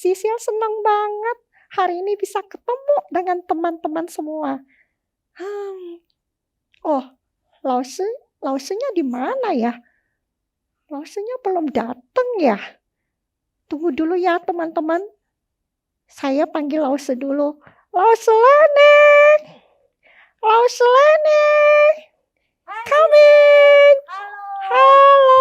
Sisil senang banget hari ini bisa ketemu dengan teman-teman semua. Oh, Lausenya di mana ya? Lausenya belum datang ya? Tunggu dulu ya teman-teman. Saya panggil Lause dulu. Lauselene! Lauselene! Coming! Halo!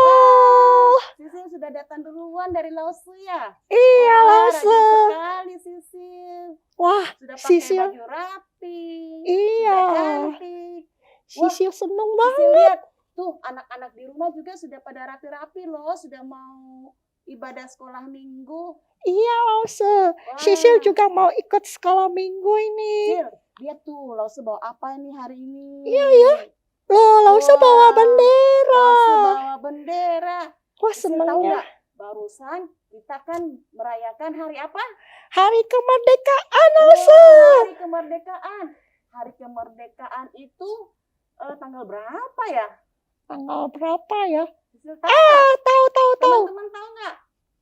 Sisil sudah datang duluan dari Lause ya? Iya, Lause. Rajin sekali Sisil. Wah, Sudah pakai Sisil. baju rapi. Iya. Sudah cantik. Sisil seneng Sisil banget. lihat tuh anak-anak di rumah juga sudah pada rapi-rapi loh, sudah mau ibadah sekolah minggu. Iya, Lause. Wah. Sisil juga mau ikut sekolah minggu ini. Sil, lihat tuh Lause bawa apa ini hari ini? Iya ya. Loh, Lause Wah. bawa bendera. Lause bawa bendera. Wah, Sil, tahu senengnya. nggak? Barusan kita kan merayakan hari apa? Hari kemerdekaan, Wah, Lause. hari kemerdekaan. Hari kemerdekaan itu tanggal berapa ya? Tanggal berapa ya? Sisil tahu nggak? Tahu. Teman-teman tahu nggak?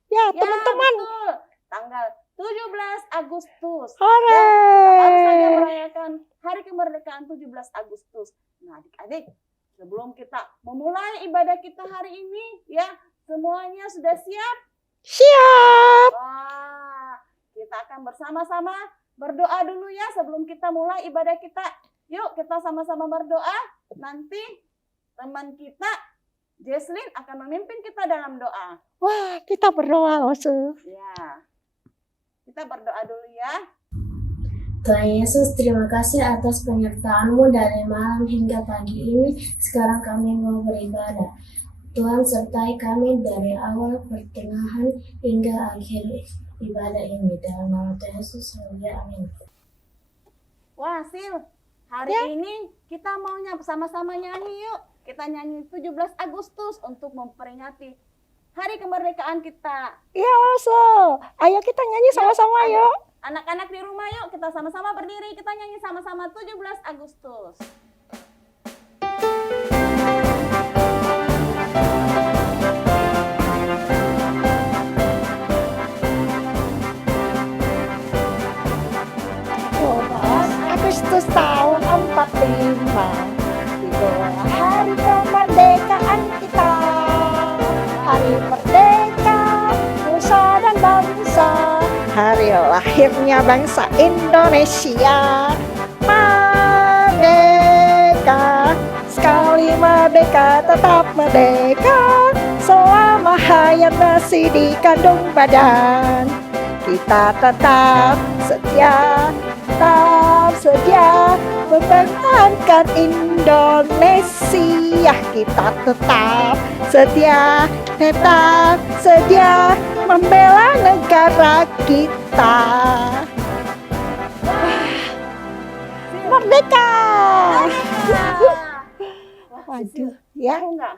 Ya, Ya, teman-teman. betul. Tanggal 17 Agustus. Hore. Ya, kita baru saja merayakan hari kemerdekaan 17 Agustus. Nah, adik-adik, sebelum kita memulai ibadah kita hari ini, ya, semuanya sudah siap? Siap. Wah, kita akan bersama-sama berdoa dulu ya sebelum kita mulai ibadah kita. Yuk, kita sama-sama berdoa. Nanti teman kita, Jesslyn, akan memimpin kita dalam doa. Wah, kita berdoa, Lause. Ya, kita berdoa dulu ya. Tuhan Yesus, terima kasih atas penyertaan-Mu dari malam hingga pagi ini. Sekarang kami mau beribadah. Tuhan sertai kami dari awal, pertengahan, hingga akhir ibadah ini. Dalam nama Tuhan Yesus, amin. Wah, Sil, hari ini kita mau sama-sama nyanyi yuk. Kita nyanyi 17 Agustus untuk memperingati hari kemerdekaan kita. Iya, Lause. Ayo kita nyanyi sama-sama yuk. Anak-anak di rumah yuk, kita sama-sama berdiri, kita nyanyi sama-sama 17 Agustus. Agustus tahun 45 itulah hari kemerdekaan kita, hari merdeka nusa dan bangsa, hari lahirnya bangsa Indonesia. Merdeka, sekali merdeka tetap merdeka, selama hayat masih di kandung badan. Kita tetap setia mempertahankan Indonesia. Kita tetap setia membela negara kita. Merdeka. Waduh, ya. Tahu nggak?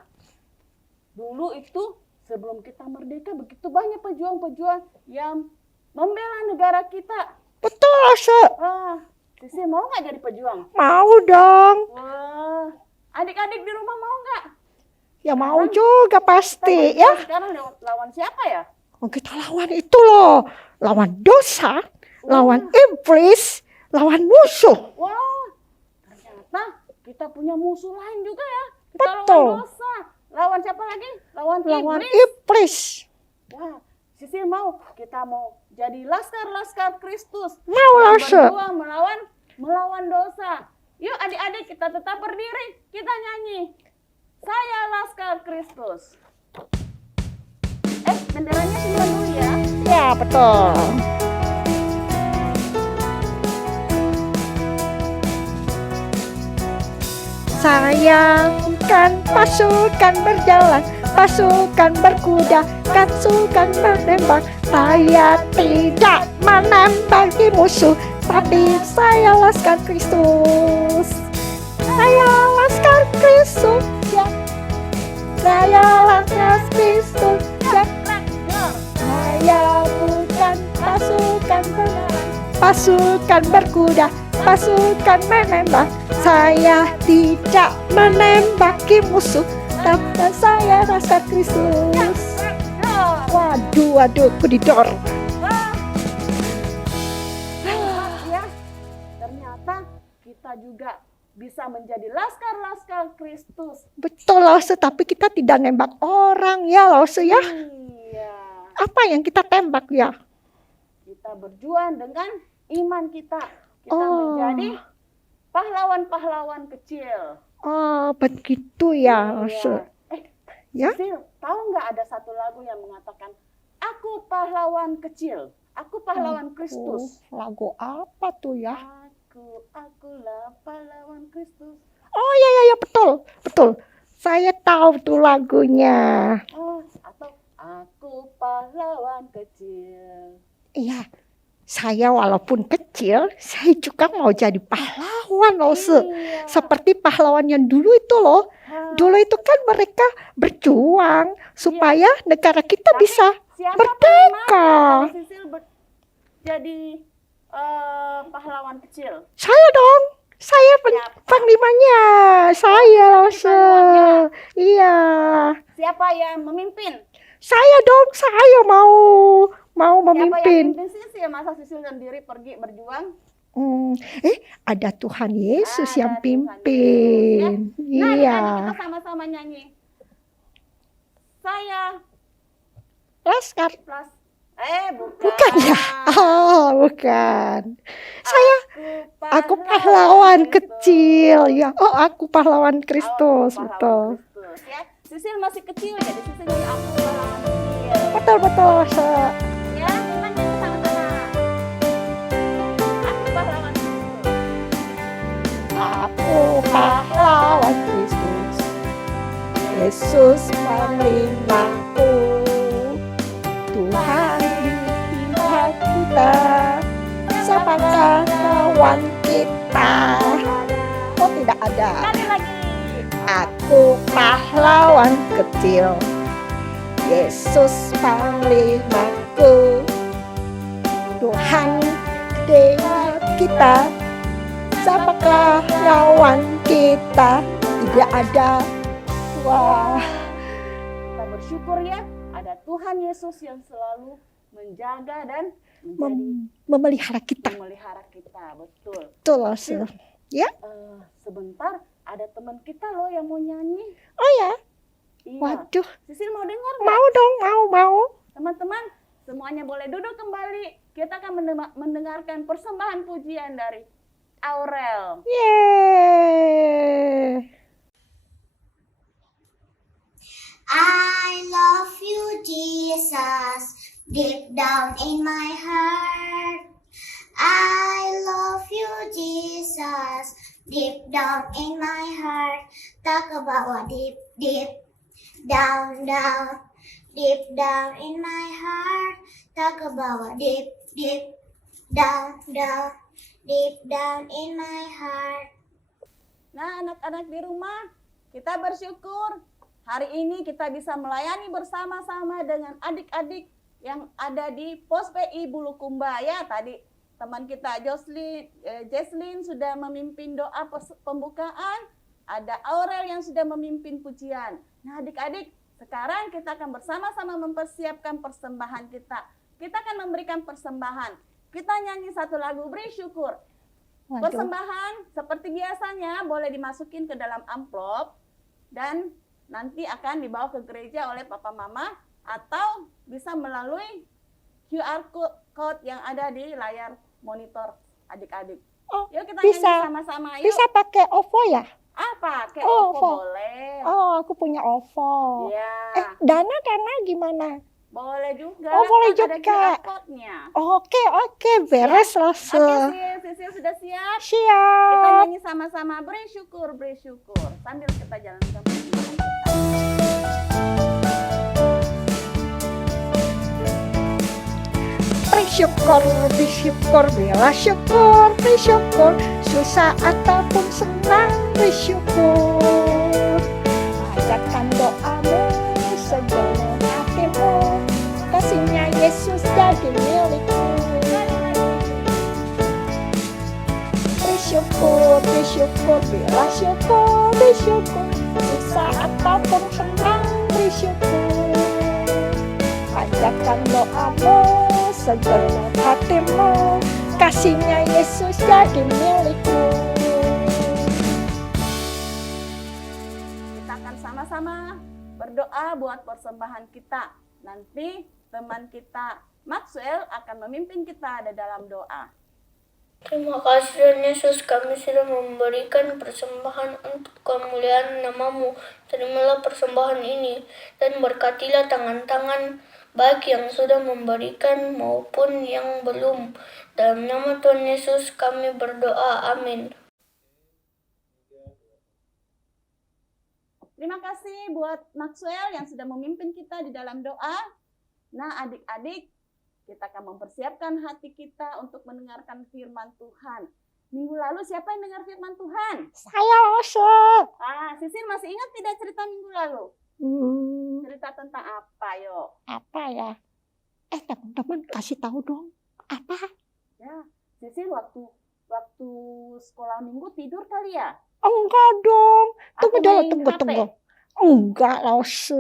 Dulu itu sebelum kita merdeka begitu banyak pejuang-pejuang yang membela negara kita. Betul, Lause. Wah, Sisi mau nggak jadi pejuang? Mau dong. Wah, adik-adik di rumah mau nggak? Ya mau juga pasti ya. Sekarang lawan siapa ya? Oh, kita lawan itu loh. Lawan dosa, lawan iblis, lawan musuh. Wah, ternyata kita punya musuh lain juga ya. Kita Betul. lawan dosa. Lawan siapa lagi? Lawan Lawan iblis. iblis. Wah, Sisi mau. Kita mau jadi laskar-laskar Kristus. Mau, yang Lause. berjuang melawan dosa. Yuk adik-adik kita tetap berdiri. Kita nyanyi. Saya laskar Kristus. Benderanya simpan dulu ya. Ya, betul. Saya kan pasukan berjalan, pasukan berkuda, pasukan menembak. Saya tidak menembaki musuh, tapi saya laskar Kristus. Saya laskar Kristus, ya. Saya laskar Kristus, ya. Saya bukan pasukan berkuda, pasukan menembak. Saya tidak menembaki musuh, tapi saya laskar Kristus. Waduh, kudidor. kita juga bisa menjadi laskar-laskar Kristus. Betul Lause, tapi kita tidak nembak orang ya Lause ya. Iya. Apa yang kita tembak ya? Kita berjuang dengan iman kita. Kita Oh. menjadi pahlawan-pahlawan kecil. Oh, begitu ya Lause. Ya? Sisil, tahu nggak ada satu lagu yang mengatakan, aku pahlawan kecil, aku pahlawan Kristus. Lagu apa tuh ya? Akulah pahlawan Kristus. Oh ya betul, betul. Saya tahu tuh lagunya. Oh, atau aku pahlawan kecil. Iya, saya walaupun kecil, saya juga mau jadi pahlawan Lause. Iya. Seperti pahlawan yang dulu itu loh. Dulu itu kan mereka berjuang supaya negara kita Tapi bisa siapa merdeka. panglimanya kalau Sisil jadi pahlawan kecil? Saya dong, saya Siapa? panglimanya, saya Lause. pahlawannya? Iya, Siapa yang memimpin? saya dong, saya mau Siapa yang memimpin. memimpin Sisil? Masa Sisil sendiri pergi berjuang? Ada Tuhan Yesus Ada yang Tuhan pimpin. Nah, Iya, adik-adik kita sama-sama nyanyi. Saya Laskar. plus Bukan ya? Oh, bukan. Saya, aku pahlawan pahlawan kecil ya. Oh, aku pahlawan Kristus, Oh, betul. pahlawan Kristus, ya. Sisil masih kecil ya, di Sisil nyanyi aku pahlawan kecil. Betul. Ya, kita nyanyi sama-sama. Aku pahlawan Kristus. Aku pahlawan Kristus. Yesus panglimaku. Tuhan di pihak kita. Siapakah kawan kita? Oh, tidak ada. Sekali lagi. Aku pahlawan kecil. Yesus panglimaku. Tuhan Dewa kita. Siapakah lawan kita? Tidak ada. Wah, Kita bersyukur ya, ada Tuhan Yesus yang selalu menjaga dan memelihara kita. memelihara kita. Betul. Betul Lause. Ya? Sebentar, ada teman kita loh yang mau nyanyi. Oh ya. Iya. Waduh. Sisil mau dengar nggak? Mau dong, mau. Teman-teman, semuanya boleh duduk kembali. Kita akan mendengarkan persembahan pujian dari Aurel. Yeay. I love you, Jesus, deep down in my heart. I love you, Jesus, deep down in my heart. Talk about deep down, deep down in my heart. Talk about deep down, deep down in my heart. Nah, anak-anak di rumah, kita bersyukur hari ini kita bisa melayani bersama-sama dengan adik-adik yang ada di Pos PI Bulukumba ya. Tadi teman kita Jesslyn sudah memimpin doa pembukaan, ada Aurel yang sudah memimpin pujian. Nah, adik-adik, sekarang kita akan bersama-sama mempersiapkan persembahan kita. Kita akan memberikan persembahan. Kita nyanyi satu lagu beri syukur. Waduh. Persembahan seperti biasanya boleh dimasukin ke dalam amplop dan nanti akan dibawa ke gereja oleh papa mama atau bisa melalui QR code yang ada di layar monitor adik-adik. Oh, Yuk kita bisa. nyanyi sama-sama yuk. Bisa pakai OVO ya? Apa? Kayak Oh, OVO OVO. boleh. Oh, aku punya OVO. Iya. Dana gimana? Boleh juga. Oh, boleh kan ada juga. QR code-nya. Oke, beres Lause. Oke, Sisil sudah siap? Kita Siap. nyanyi sama-sama beri syukur sambil kita jalankan persembahan kita. Bersyukur, bela syukur, bersyukur, susah ataupun senang bersyukur. Panjatkan doamu, segenap hatimu, kasihnya Yesus jadi milikmu. Bersyukur, bela syukur, bersyukur, susah ataupun senang bersyukur. Panjatkan doamu, segenap hatimu, kasihnya Yesus jadi milikmu. bersama-sama berdoa buat persembahan kita. Nanti teman kita Maxwell akan memimpin kita di dalam doa. Terima kasih Tuhan Yesus, kami sudah memberikan persembahan untuk kemuliaan nama-Mu. Terimalah persembahan ini dan berkatilah tangan-tangan baik yang sudah memberikan maupun yang belum. Dalam nama Tuhan Yesus kami berdoa, amin. Terima kasih buat Maxwell yang sudah memimpin kita di dalam doa. Nah, adik-adik, kita akan mempersiapkan hati kita untuk mendengarkan firman Tuhan. Minggu lalu siapa yang dengar firman Tuhan? Saya Lose. Sisil masih ingat tidak cerita minggu lalu? Cerita tentang apa, yuk? Apa ya? Teman-teman kasih tahu dong. Apa? Ya, Sisil waktu sekolah minggu tidur kali ya? Enggak dong. Atau main HP? Tunggu. Enggak, Lose.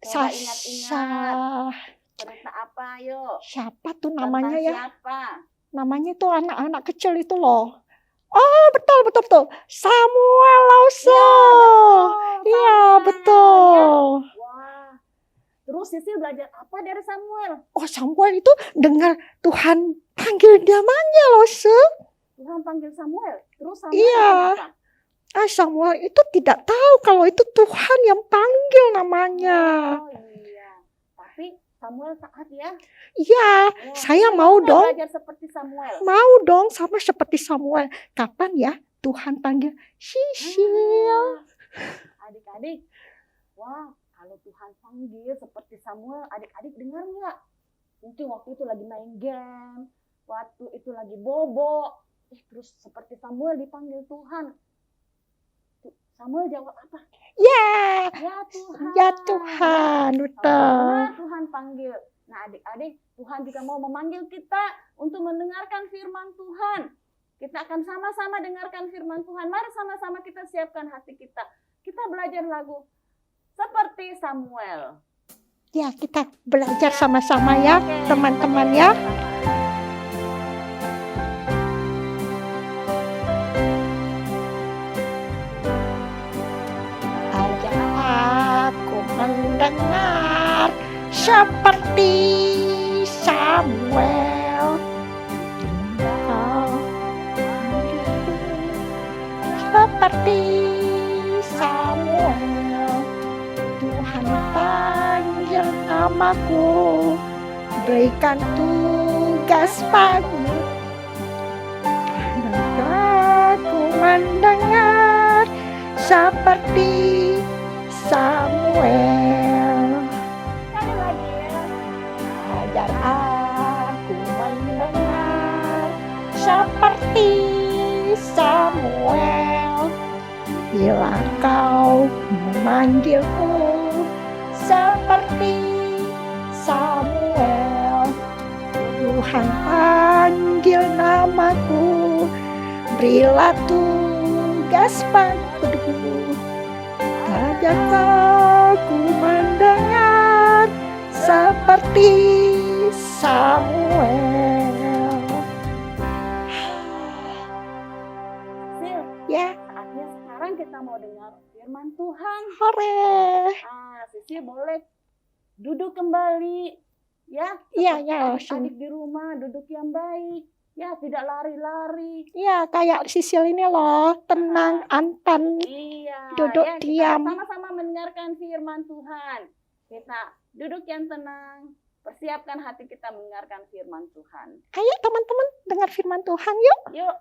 Coba ingat-ingat. Cerita apa, yuk? Siapa tuh namanya ya? Siapa? Namanya tuh anak-anak kecil itu loh. Oh, betul. Samuel Lause. Iya, betul. Wah. Terus Sisil belajar apa dari Samuel? Oh, Samuel itu dengar Tuhan panggil namanya Lause. Tuhan panggil Samuel. Terus Samuel Iya. apa? Samuel itu tidak tahu kalau itu Tuhan yang panggil namanya. Oh iya. Tapi Samuel taat ya? Iya, saya mau dong. Belajar seperti Samuel. Mau dong sama seperti Samuel. Kapan ya Tuhan panggil Sisil? Adik-adik, wah kalau Tuhan panggil seperti Samuel, adik-adik dengar nggak? Mungkin waktu itu lagi main game, waktu itu lagi bobo, terus seperti Samuel dipanggil Tuhan. Samuel jawab apa? Ya Tuhan. Ya Tuhan, betul. Nah, Tuhan panggil. Nah adik-adik, Tuhan juga mau memanggil kita untuk mendengarkan firman Tuhan. Kita akan sama-sama dengarkan firman Tuhan. Mari sama-sama kita siapkan hati kita. Kita belajar lagu seperti Samuel. Ya, kita belajar sama-sama ya, teman-teman ya. Ajak aku mendengar seperti Samuel. Seperti Samuel, Tuhan panggil namaku, berikan tugas padaku. Aku mendengar seperti Samuel. Sekali lagi ya. Ajar aku mendengar seperti Samuel. Bila kau memanggilku seperti Samuel, Tuhan panggil namaku, berilah tugas padaku. Ajak aku mendengar seperti Samuel. Sil, Ya, saatnya sekarang kita mau dengar firman Tuhan. hore. Sisi boleh duduk kembali. Ya, Iya, adik-adik di rumah duduk yang baik. Ya, tidak lari-lari. Ya, kayak Sisil ini loh, tenang, antan. Iya, Duduk ya, diam. kita sama-sama mendengarkan firman Tuhan. Kita duduk yang tenang, persiapkan hati kita mendengarkan firman Tuhan. Ayo teman-teman, dengar firman Tuhan yuk. Yuk.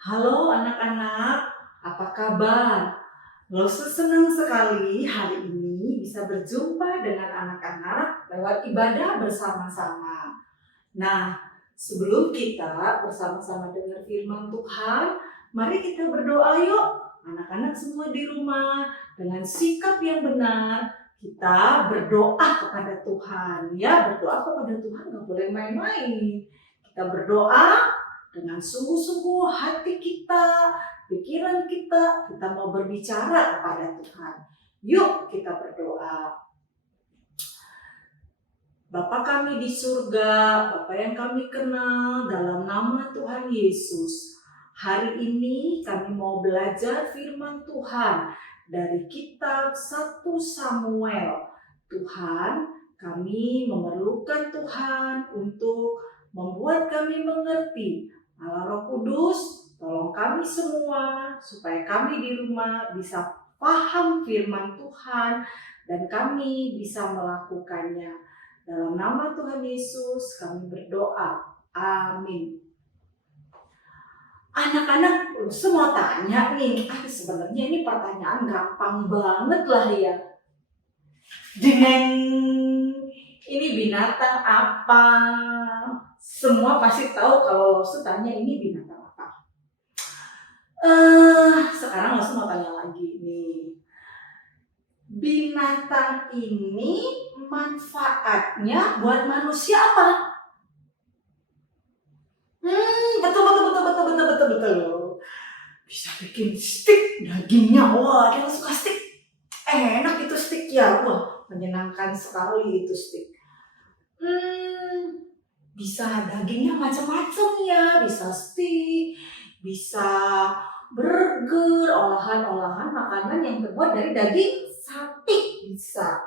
Halo anak-anak, apa kabar? Lose senang sekali hari ini bisa berjumpa dengan anak-anak lewat ibadah bersama-sama. Nah, sebelum kita bersama-sama dengar firman Tuhan, mari kita berdoa yuk. Anak-anak semua di rumah, dengan sikap yang benar, kita berdoa kepada Tuhan. Ya, berdoa kepada Tuhan nggak boleh main-main. Kita berdoa dengan sungguh-sungguh hati kita, pikiran kita mau berbicara kepada Tuhan. Yuk kita berdoa. Bapa kami di surga, Bapa yang kami kenal dalam nama Tuhan Yesus. Hari ini kami mau belajar firman Tuhan dari kitab 1 Samuel. Tuhan, kami memerlukan Tuhan untuk membuat kami mengerti. Allah Roh Kudus, tolong kami semua supaya kami di rumah bisa paham firman Tuhan dan kami bisa melakukannya. Dalam nama Tuhan Yesus kami berdoa. Amin. Anak-anak semua tanya nih, sebenarnya ini pertanyaan gampang banget lah ya. Jeng, ini binatang apa? Semua pasti tahu kalau Losu tanya ini binatang apa. Sekarang Losu mau tanya lagi nih. Binatang ini manfaatnya buat manusia apa? Betul. Bisa bikin stik dagingnya. Wah, dia suka stik. Enak itu stik ya. Wah, menyenangkan sekali itu stik. Bisa dagingnya macam-macam ya. Bisa stik, bisa burger, olahan-olahan makanan yang terbuat dari daging sapi bisa.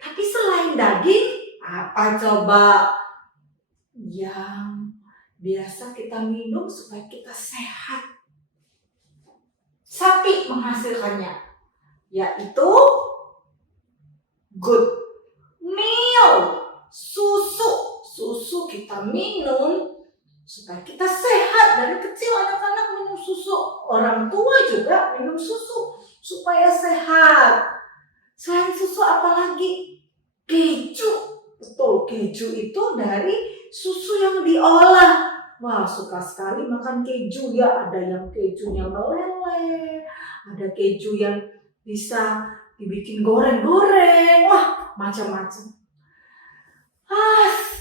Tapi selain daging, apa coba yang biasa kita minum supaya kita sehat? Sapi menghasilkannya, yaitu good milk, susu. Susu kita minum supaya kita sehat. Dari kecil anak-anak minum susu, orang tua juga minum susu supaya sehat. Selain susu apalagi? Keju. Betul, keju itu dari susu yang diolah. Wah, suka sekali makan keju ya. Ada yang kejunya meleleh, ada keju yang bisa dibikin goreng-goreng. Wah, macam-macam.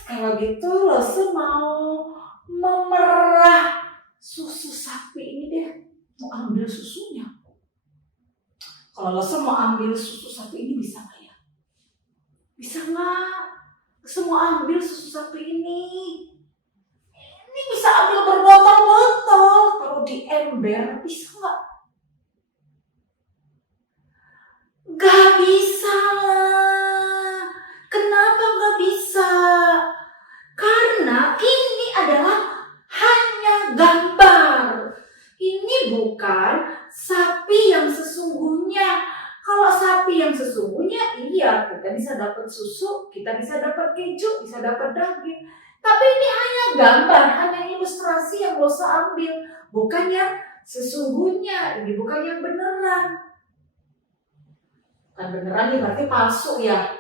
Kalau gitu Losu mau memerah susu sapi ini deh. Mau ambil susunya. Kalau Losu mau ambil susu sapi ini bisa nggak ya? Bisa nggak? Semua ambil susu sapi ini. Ini bisa ambil berbotol-botol. Kalau di ember bisa nggak? Gak bisa lah. Kenapa gak bisa? Karena ini adalah hanya gambar. Ini bukan sapi yang sesungguhnya. Kalau sapi yang sesungguhnya, iya, kita bisa dapat susu, kita bisa dapat keju, bisa dapat daging. Tapi ini hanya gambar, hanya ilustrasi yang Losu ambil. Bukan yang sesungguhnya, ini bukan yang beneran. Bukan beneran ini berarti palsu ya.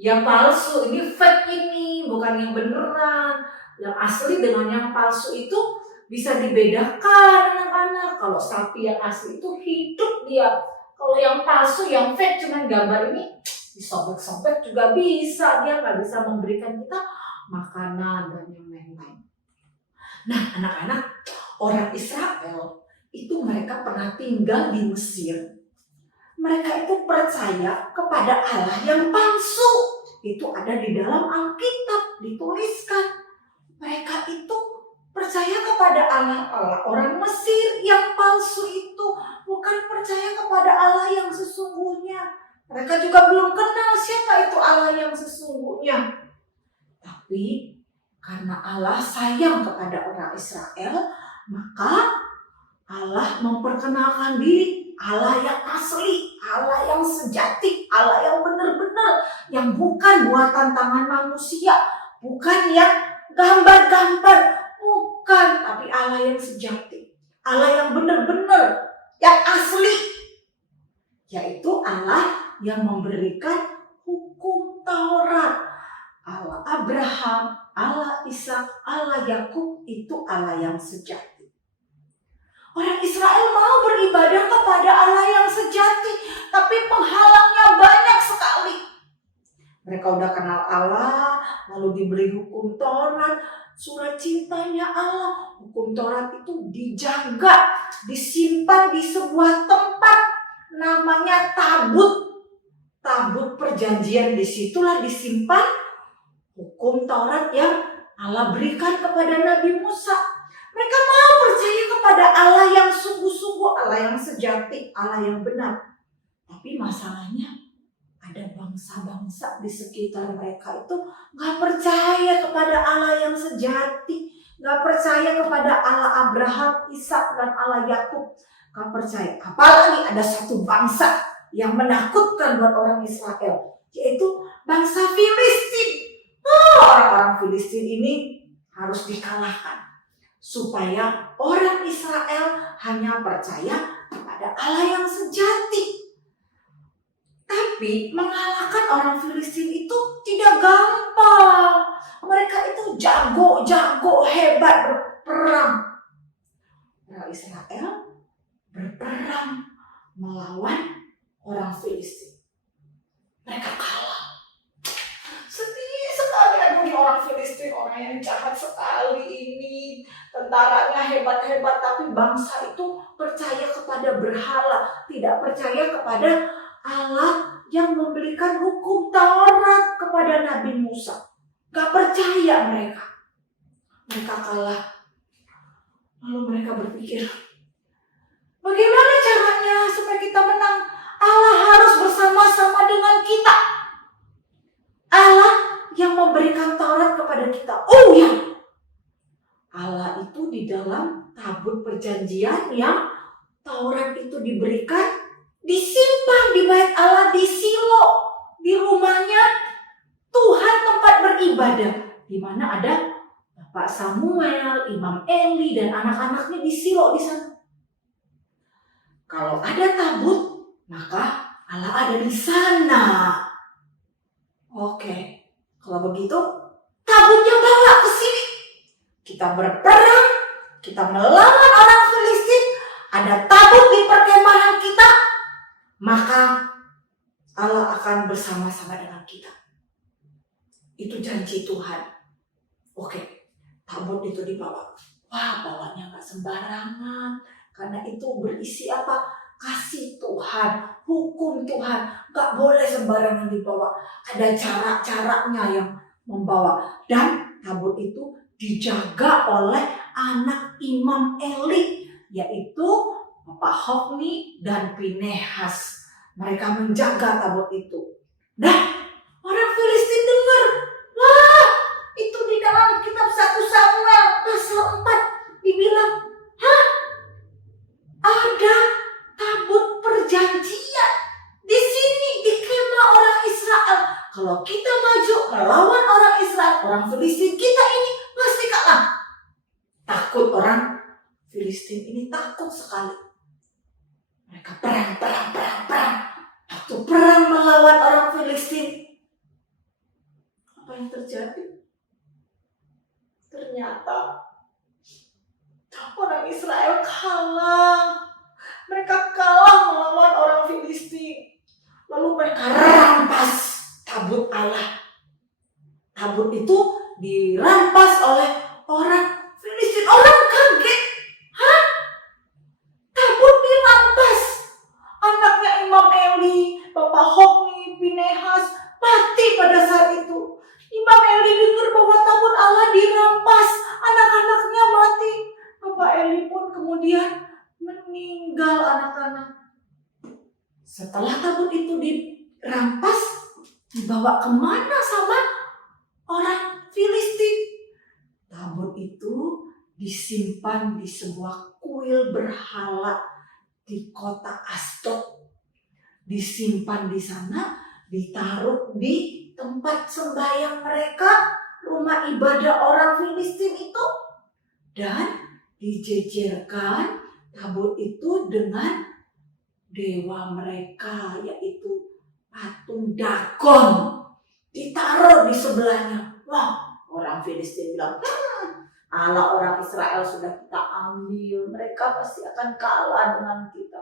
Yang palsu, ini fake ini, bukan yang beneran. Yang asli dengan yang palsu itu bisa dibedakan anak-anak. Kalau sapi yang asli itu hidup dia. Kalau yang palsu, yang fake cuma gambar ini disobek-sobek juga bisa. Dia nggak bisa memberikan kita makanan dan yang lain-lain. Nah anak-anak, orang Israel itu mereka pernah tinggal di Mesir. Mereka itu percaya kepada Allah yang palsu. Itu ada di dalam Alkitab, dituliskan. Mereka itu percaya kepada Allah orang Mesir yang palsu itu. Bukan percaya kepada Allah yang sesungguhnya. Mereka juga belum kenal siapa itu Allah yang sesungguhnya. Tapi karena Allah sayang kepada orang Israel, maka Allah memperkenalkan diri. Allah yang asli, Allah yang sejati, Allah yang benar-benar, yang bukan buatan tangan manusia, bukan yang gambar-gambar, bukan, tapi Allah yang sejati, Allah yang benar-benar, yang asli, yaitu Allah yang memberikan hukum Taurat. Allah Abraham, Allah Ishak, Allah Yakub itu Allah yang sejati. Orang Israel mau beribadah kepada Allah yang sejati, tapi penghalangnya banyak sekali. Mereka udah kenal Allah, lalu diberi hukum Taurat, surat cintanya Allah. Hukum Taurat itu dijaga, disimpan di sebuah tempat namanya tabut. Tabut perjanjian, disitulah disimpan hukum Taurat yang Allah berikan kepada Nabi Musa. Mereka mau percaya kepada Allah yang sungguh-sungguh, Allah yang sejati, Allah yang benar. Tapi masalahnya ada bangsa-bangsa di sekitar mereka itu gak percaya kepada Allah yang sejati, gak percaya kepada Allah Abraham, Ishak, dan Allah Yakub. Gak percaya. Apalagi ada satu bangsa yang menakutkan buat orang Israel, yaitu bangsa Filistin. Orang-orang Filistin ini harus dikalahkan supaya orang Israel hanya percaya kepada Allah yang sejati. Tapi mengalahkan orang Filistin itu tidak gampang. Mereka itu jago, hebat berperang. Orang Israel berperang melawan orang Filistin. Mereka kalah. Sedih sekali, aduh orang Filistin, orang yang jahat sekali ini. Tentaranya hebat-hebat, tapi bangsa itu percaya kepada berhala, tidak percaya kepada Allah yang memberikan hukum Taurat kepada Nabi Musa. Gak percaya mereka. Mereka kalah. Lalu mereka berpikir, bagaimana caranya supaya kita menang? Allah harus bersama-sama dengan kita. Allah yang memberikan Taurat kepada kita. Oh ya, Allah itu di dalam tabut perjanjian yang Taurat itu diberikan, disimpan di bait Allah di Silo, di rumahnya Tuhan tempat beribadah, di mana ada Bapak Samuel, Imam Eli, dan anak-anaknya di Silo di sana. Kalau ada tabut, maka Allah ada di sana. Oke, kalau begitu tabutnya bawa ke sini. Kita berperang, kita melawan orang Filistin, ada tabut di perkemahan kita, maka Allah akan bersama-sama dengan kita. Itu janji Tuhan. Oke, tabut itu dibawa. Wah, bawanya gak sembarangan, karena itu berisi apa? Kasih Tuhan, hukum Tuhan. Gak boleh sembarangan dibawa. Ada cara-caranya yang membawa. Dan tabut itu dijaga oleh anak Imam Eli, yaitu Bapak Hofni dan Pinehas. Mereka menjaga tabut itu. Nah, orang Filistin dengar, wah, itu di dalam kitab 1 Samuel pasal 4 dibilang, hah? Ada tabut perjanjian di sini di kemah orang Israel. Kalau kita maju melawan orang Israel, orang Filistin kita ini pasti kalah. Takut orang Filistin ini, takut sekali. Mereka perang. Waktu perang melawan orang Filistin, apa yang terjadi? Ternyata orang Israel kalah. Mereka kalah melawan orang Filistin. Lalu mereka rampas tabut Allah. Tabut itu dirampas oleh orang Filistin. Orang kaget. Hah? Tabut dirampas. Anaknya Imam Eli, Bapak Hofni, Pinehas mati pada saat itu. Imam Eli dengar bahwa tabut Allah dirampas, anak-anaknya mati. Bapak Eli pun kemudian meninggal anak-anak. Setelah tabut itu dirampas, dibawa kemana sama orang Filistin? Tabut itu disimpan di sebuah kuil berhala di kota Asdod. Disimpan di sana, ditaruh di tempat sembahyang mereka, rumah ibadah orang Filistin itu, dan dijejerkan tabut itu dengan dewa mereka, yaitu patung Dagon, ditaruh di sebelahnya. Wah, orang Filistin bilang, Allah orang Israel sudah kita ambil, mereka pasti akan kalah dengan kita.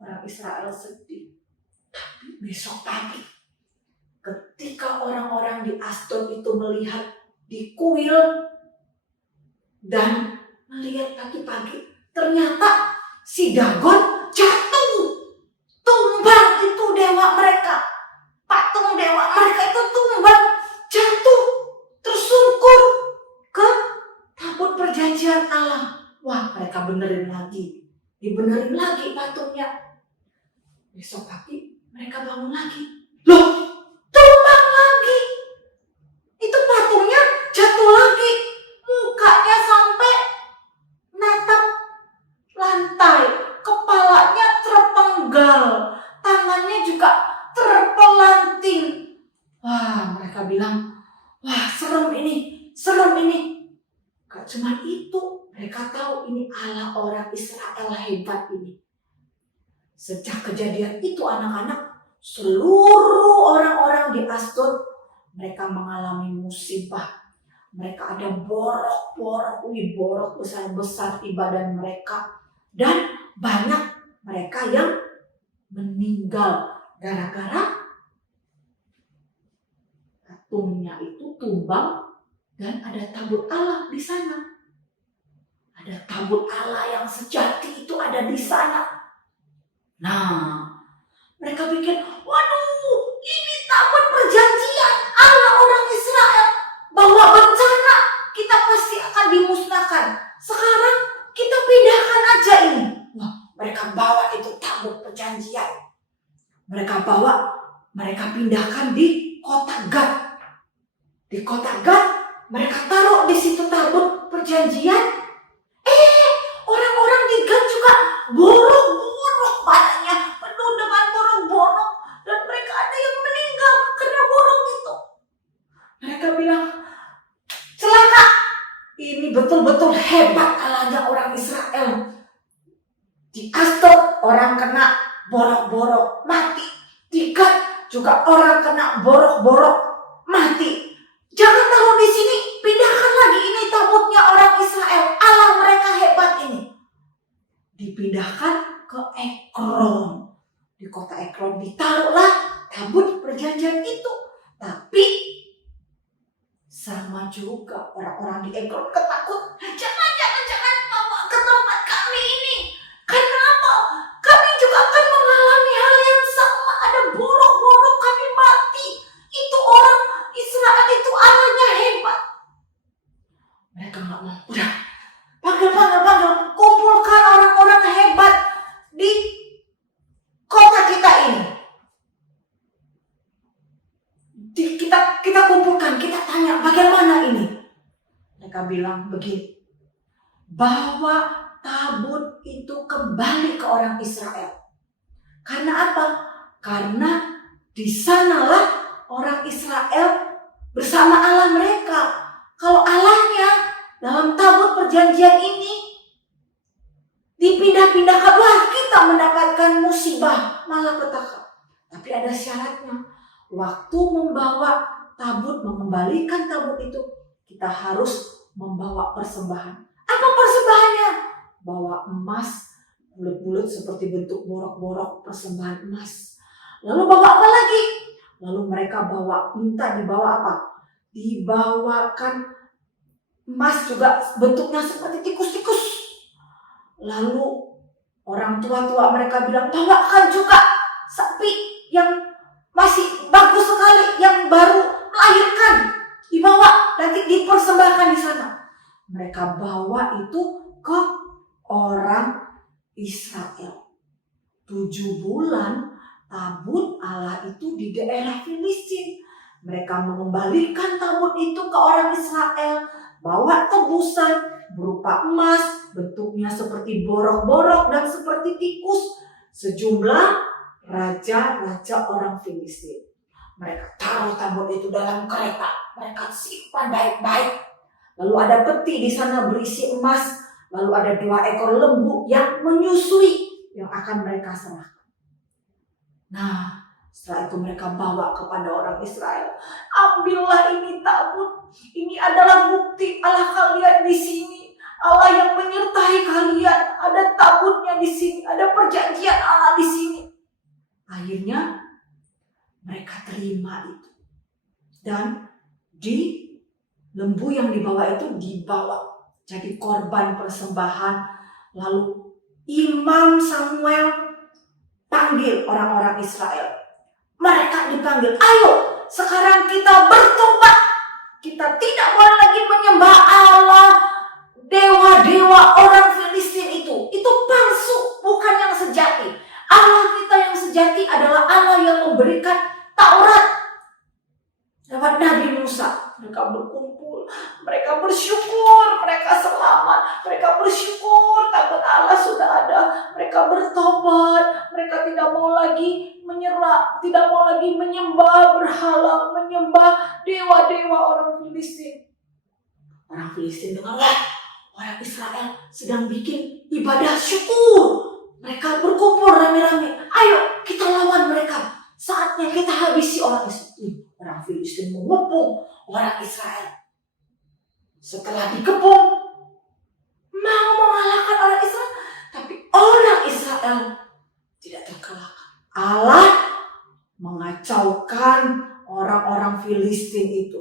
Orang Israel sedih. Tapi besok pagi, ketika orang-orang di Asdod itu melihat di kuil dan melihat pagi-pagi, ternyata si Dagon jatuh, tumbang itu dewa mereka, patung dewa mereka itu tumbang, jatuh, tersungkur ke tabut perjanjian Allah. mereka benerin lagi. Dibenerin lagi patungnya. Besok pagi mereka bangun lagi. Loh, tumbang lagi. Itu patungnya jatuh lagi. Mukanya sampai natap lantai. Kepalanya terpenggal. Tangannya juga terpelanting. Wah, mereka bilang, wah serem ini, serem ini. Gak cuma itu, mereka tahu ini Allah orang Israel hebat ini. Sejak kejadian itu anak-anak, seluruh orang-orang di Asdod, mereka mengalami musibah. Mereka ada borok-borok besar-besar ibadah mereka. Dan banyak mereka yang meninggal gara-gara patungnya itu tumbang dan ada tabut Allah di sana. Ada tabut Allah yang sejati itu ada di sana. Nah, mereka pikir, waduh, ini tabut perjanjian Allah orang Israel. Bahwa bencana kita pasti akan dimusnahkan. Sekarang kita pindahkan aja ini. Wah, mereka bawa itu tabut perjanjian. Mereka pindahkan di kota Gad. Di kota Gad, mereka taruh di situ tabut perjanjian. Orang-orang di Gad juga borok-borok badannya, penuh dengan borok-borok, dan mereka ada yang meninggal karena borok itu. Mereka bilang, celaka, ini betul-betul hebat Allahnya orang Israel. Di Asdod orang kena borok-borok mati. Di Gad juga orang kena borok-borok mati. Jangan taruh di sini, pindahkan lagi ini tabutnya orang Israel. Allah mereka hebat ini. Dipindahkan ke Ekron. Di kota Ekron ditaruhlah tabut perjanjian itu. Tapi sama juga orang-orang di Ekron ketakut. Jangan bawa ke tempat kami ini. Karena apa? Kami juga akan mengalami hal yang sama. Ada borok-borok, kami mati. Itu orang Israel itu Allahnya hebat. Mereka nggak mau. Udah, panggil. Kumpulkan orang-orang hebat di kota kita ini. Kita kumpulkan, kita tanya bagaimana ini. Mereka bilang begini, bawa tabut itu kembali ke orang Israel. Karena apa? Karena di sanalah orang Israel bersama Allah mereka. Kalau Allahnya dalam tabut perjanjian ini dipindah-pindahkan, wah kita mendapatkan musibah, malapetaka. Tapi ada syaratnya. Waktu membawa tabut, mengembalikan tabut itu, kita harus membawa persembahan. Apa persembahannya? Bawa emas, bulat-bulat seperti bentuk borok-borok, persembahan emas. Lalu bawa apa lagi? Lalu mereka minta dibawa apa? Dibawakan emas juga bentuknya seperti tikus-tikus. Lalu orang tua-tua mereka bilang, bawakan juga sapi yang masih bagus sekali, yang baru melahirkan. Dibawa, nanti dipersembahkan di sana. Mereka bawa itu ke orang Israel. 7 bulan tabut Allah itu di daerah Filistin. Mereka mengembalikan tabut itu ke orang Israel. Bawa tebusan berupa emas, bentuknya seperti borok-borok dan seperti tikus. Sejumlah raja-raja orang Filistin. Mereka taruh tabut itu dalam kereta. Mereka simpan baik-baik. Lalu ada peti di sana berisi emas. Lalu ada 2 ekor lembu yang menyusui yang akan mereka serahkan. Nah, setelah itu mereka bawa kepada orang Israel. Ambillah ini tabut. Ini adalah bukti Allah kalian di sini. Allah yang menyertai kalian. Ada tabutnya di sini. Ada perjanjian Allah di sini. Akhirnya mereka terima itu. Dan di lembu yang dibawa itu dibawa jadi korban persembahan. Lalu Imam Samuel panggil orang-orang Israel. Mereka dipanggil, ayo sekarang kita bertobat. Kita tidak boleh lagi menyembah Allah, dewa-dewa orang Filistin adalah Allah yang memberikan Taurat lewat Nabi Musa. Mereka berkumpul, mereka bersyukur, mereka selamat, mereka bersyukur takut Allah sudah ada. Mereka bertobat, mereka tidak mau lagi menyerah, tidak mau lagi menyembah berhala, menyembah dewa-dewa orang Filistin. Orang Filistin dengarlah, orang Israel sedang bikin ibadah syukur. Mereka berkumpul rame-rame. Ayo kita lawan mereka. Saatnya kita habisi orang Israel. Orang Filistin mengepung orang Israel. Setelah dikepung, mau mengalahkan orang Israel. Tapi orang Israel tidak terkalahkan. Allah mengacaukan orang-orang Filistin itu.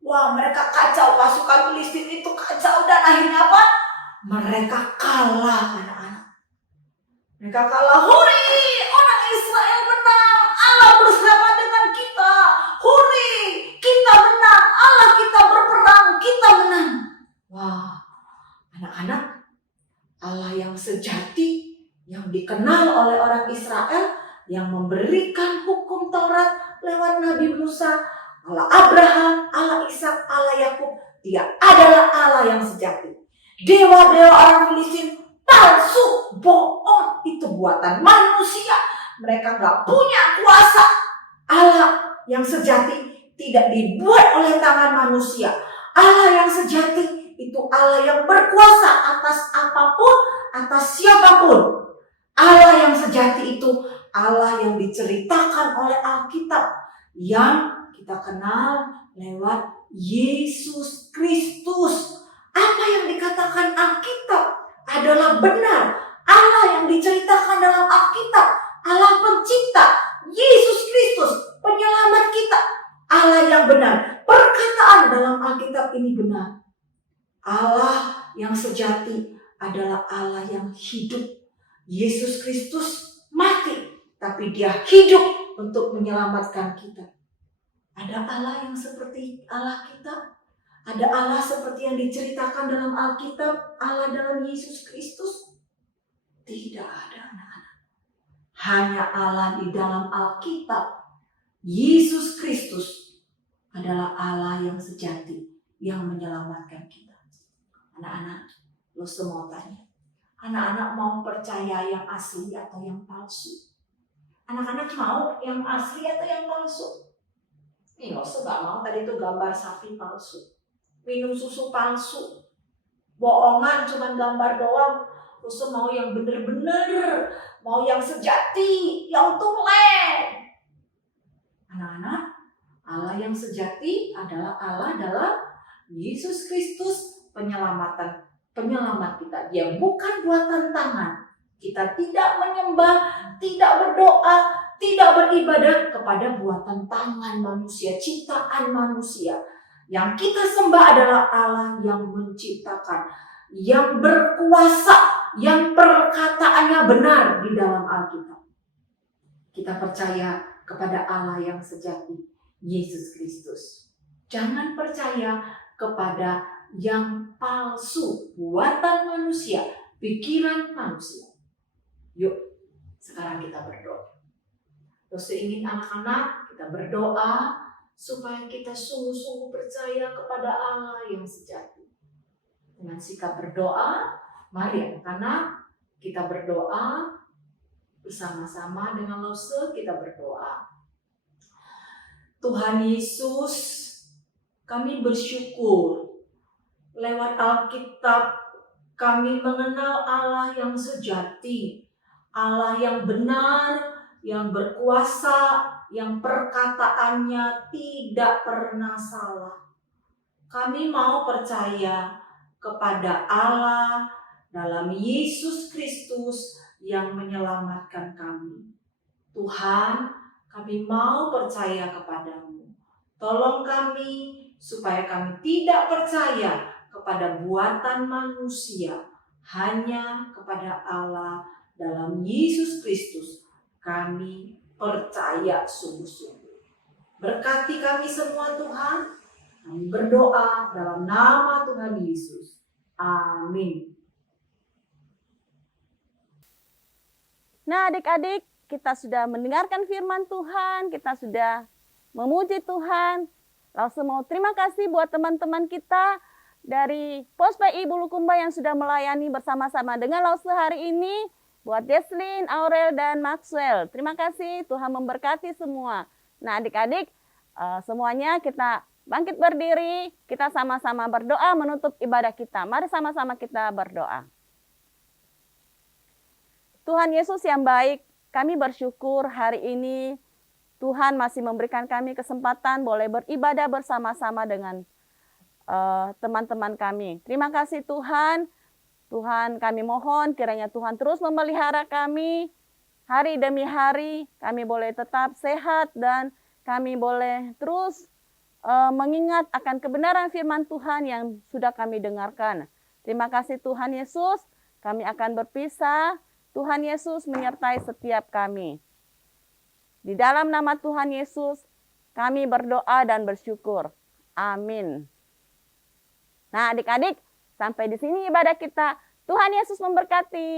Wah, mereka kacau, pasukan Filistin itu kacau, dan akhirnya apa? Mereka kalah, anak-anak. Mereka kalah. Huri, orang Israel menang. Allah bersama dengan kita. Huri, kita menang. Allah kita berperang, kita menang. Wah, anak-anak, Allah yang sejati, yang dikenal oleh orang Israel, yang memberikan hukum Taurat lewat Nabi Musa, Allah Abraham, Allah Ishak, Allah Yakub, Dia adalah Allah yang sejati. Dewa-dewa orang Filistin palsu, bohong, itu buatan manusia. Mereka gak punya kuasa. Allah yang sejati tidak dibuat oleh tangan manusia. Allah yang sejati itu Allah yang berkuasa atas apapun, atas siapapun. Allah yang sejati itu Allah yang diceritakan oleh Alkitab, yang kita kenal lewat Yesus Kristus. Apa yang dikatakan Alkitab adalah benar. Allah yang diceritakan dalam Alkitab, Allah pencipta, Yesus Kristus, penyelamat kita, Allah yang benar. Perkataan dalam Alkitab ini benar. Allah yang sejati adalah Allah yang hidup. Yesus Kristus mati, tapi Dia hidup untuk menyelamatkan kita. Ada Allah yang seperti Allah kita? Ada Allah seperti yang diceritakan dalam Alkitab, Allah dalam Yesus Kristus? Tidak ada, anak-anak. Hanya Allah di dalam Alkitab. Yesus Kristus adalah Allah yang sejati, yang menyelamatkan kita. Anak-anak, lo semua tanya, anak-anak mau percaya yang asli atau yang palsu? Anak-anak mau yang asli atau yang palsu? Nih, lo gak mau tadi itu gambar sapi palsu, minum susu palsu, bohongan cuman gambar doang. Lo mau yang bener-bener, mau yang sejati, yang tulen. Anak-anak, Allah yang sejati adalah Allah dalam Yesus Kristus, penyelamat kita. Dia bukan buatan tangan. Kita tidak menyembah, tidak berdoa, tidak beribadah kepada buatan tangan manusia, ciptaan manusia. Yang kita sembah adalah Allah yang menciptakan, yang berkuasa, yang perkataannya benar di dalam Alkitab. Kita percaya kepada Allah yang sejati, Yesus Kristus. Jangan percaya kepada yang palsu, buatan manusia, pikiran manusia. Yuk, sekarang kita berdoa. Terus ingin anak-anak kita berdoa supaya kita sungguh-sungguh percaya kepada Allah yang sejati. Dengan sikap berdoa, mari anak-anak kita berdoa bersama-sama dengan Lose, kita berdoa. Tuhan Yesus, kami bersyukur lewat Alkitab kami mengenal Allah yang sejati, Allah yang benar, yang berkuasa, yang perkataannya tidak pernah salah. Kami mau percaya kepada Allah dalam Yesus Kristus yang menyelamatkan kami. Tuhan, kami mau percaya kepadamu. Tolong kami supaya kami tidak percaya kepada buatan manusia, hanya kepada Allah dalam Yesus Kristus kami percaya sungguh-sungguh. Berkati kami semua Tuhan. Kami berdoa dalam nama Tuhan Yesus. Amin. Nah adik-adik, kita sudah mendengarkan firman Tuhan, kita sudah memuji Tuhan. Langsung mau terima kasih buat teman-teman kita dari Pos PI Bulukumba yang sudah melayani bersama-sama dengan Lause hari ini. Buat Jesslyn, Aurel, dan Maxwell. Terima kasih, Tuhan memberkati semua. Nah adik-adik, semuanya kita bangkit berdiri, kita sama-sama berdoa menutup ibadah kita. Mari sama-sama kita berdoa. Tuhan Yesus yang baik, kami bersyukur hari ini Tuhan masih memberikan kami kesempatan boleh beribadah bersama-sama dengan teman-teman kami. Terima kasih Tuhan. Tuhan kami mohon kiranya Tuhan terus memelihara kami hari demi hari. Kami boleh tetap sehat dan kami boleh terus mengingat akan kebenaran firman Tuhan yang sudah kami dengarkan. Terima kasih Tuhan Yesus. Kami akan berpisah. Tuhan Yesus menyertai setiap kami. Di dalam nama Tuhan Yesus kami berdoa dan bersyukur. Amin. Nah adik-adik, sampai di sini ibadah kita. Tuhan Yesus memberkati.